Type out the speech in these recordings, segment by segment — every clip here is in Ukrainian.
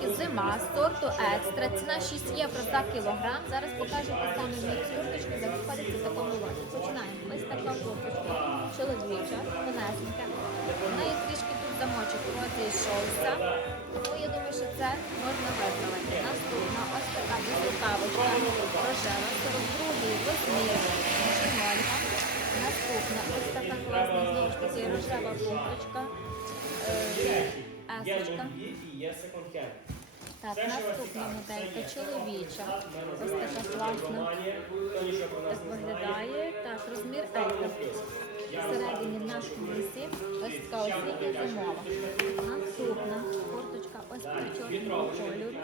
курточки зима сорту екстра. Ціна 6 євро за кілограм. Зараз покажу мікс курточки, де виходить в такому лоті. Починаємо. Ось така курточка, чоловіча, тонесенька. В неї трішки тут замочок розійшовся. Тому я думаю, що це можна виправити. Наступна ось така безрукавочка рожева, 42-й розмір, жінолька. Наступна ось така класна, знову ж таки, рожева курточка. Е, Есочка. Є секонд-хенд. Так, наступна моделька чоловіча. Ось така класна. Так виглядає. Так, розмір Елька. Всередині в нашому лісі ось така освітня зимова. Наступна курточка ось така чорного кольору.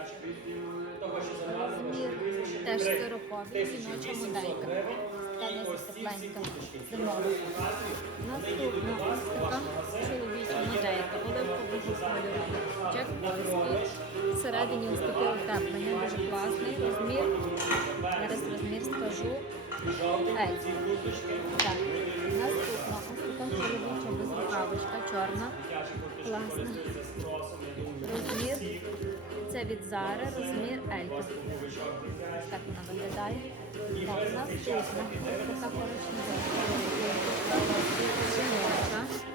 Розмір теж сироповий, жіноча моделька. Така досить тепленька зимова. Наступна ось така моделька. Оливкового кольору. Джек Польський. Всередині ось таке утеплення, дуже класний. Розмір. Зараз розмір скажу. Так. Наступна ось така чоловіча безрукавочка, чорна. Класна. Розмір. Це від Зари, розмір Елька. Так вона виглядає. Так, наступна. Ось така коричнева. Жіночка.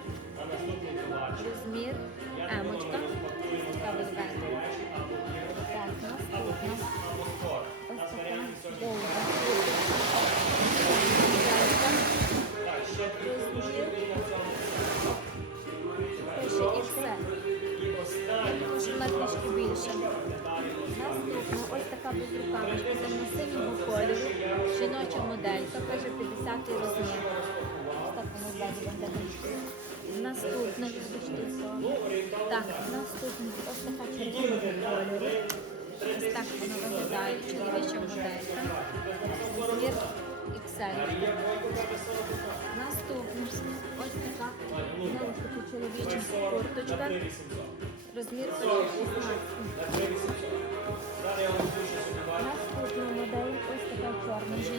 Більше. Наступна ось така безрукавочка темно-синього кольору. Жіноча моделька, каже 50 розмір. Ось так воно ззаді виглядає. Так, наступна ось така червоного кольору. Ось так воно виглядає. Чоловіча моделька. Розмір XL. Наступна ось така знову ж таки курточка. Розмір 16.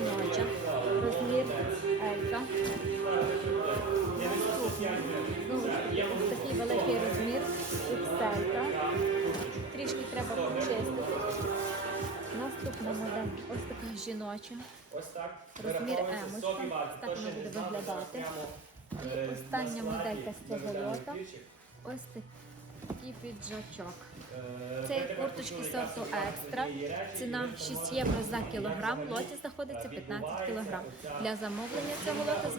Жіноча. Розмір Елька. Ось такий великий розмір XL. Трішки треба почистити. Наступна модель ось така жіноча. Розмір емочка. Так вона буде виглядати. І остання моделька з цього ключик. Ось такий піджачок. Це курточки сорту екстра. Ціна 6 євро за кілограм. В лоті знаходиться 15 кілограм. Для замовлення цього лота